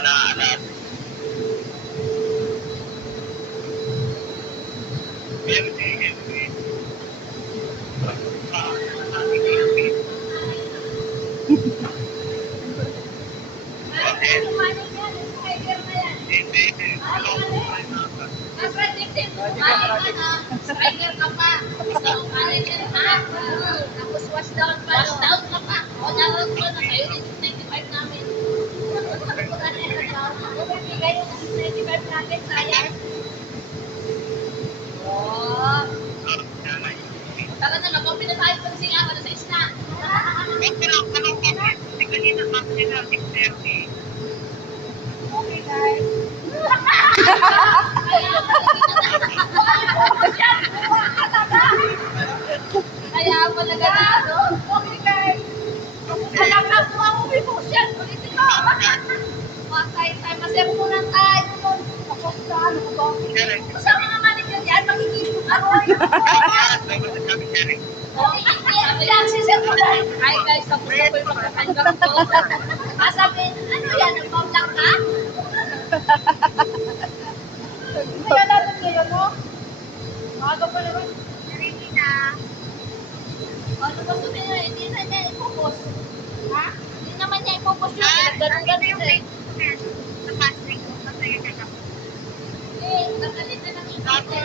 manaalat. Striker ka pa. Manager ka. Tapos wash down pa. Wash down ka pa. O naroon ko na kayo din yung 95 namin. Bigay yung 95 natin. Sayang. Oh. Tara na, mag-open na tayo pag singa ako na sa isna. Okay guys. Kaya pala ganado. Okay guys. Alam na po ako may motion. Ulitin ko. Tayo masero muna tayo. Ako sa ano ba? Sa mga manager yan, magiging ako. Hi guys, tapos na po yung magkakandang ko. Sabi, ano yan? Nag-vlog ka? Kaya natin ngayon, no? Maaga pa naman. Ready na. Ano ba sabi na? Hindi na niya ipopos. Ha? Hindi naman niya ipopos yung ganun-ganun eh. Sa plastic. Eh, nakalita ng ipopos.